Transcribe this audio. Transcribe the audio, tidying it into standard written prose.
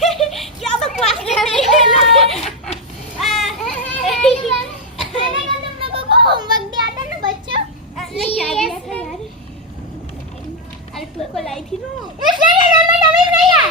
क्या बकवास कर रही है? मैंने कहा तुम लोगों को होमवर्क दिया था ना बच्चों? क्या दिया था यार? अरे तुमको लाई थी ना। इसलिए नंबर नहीं है।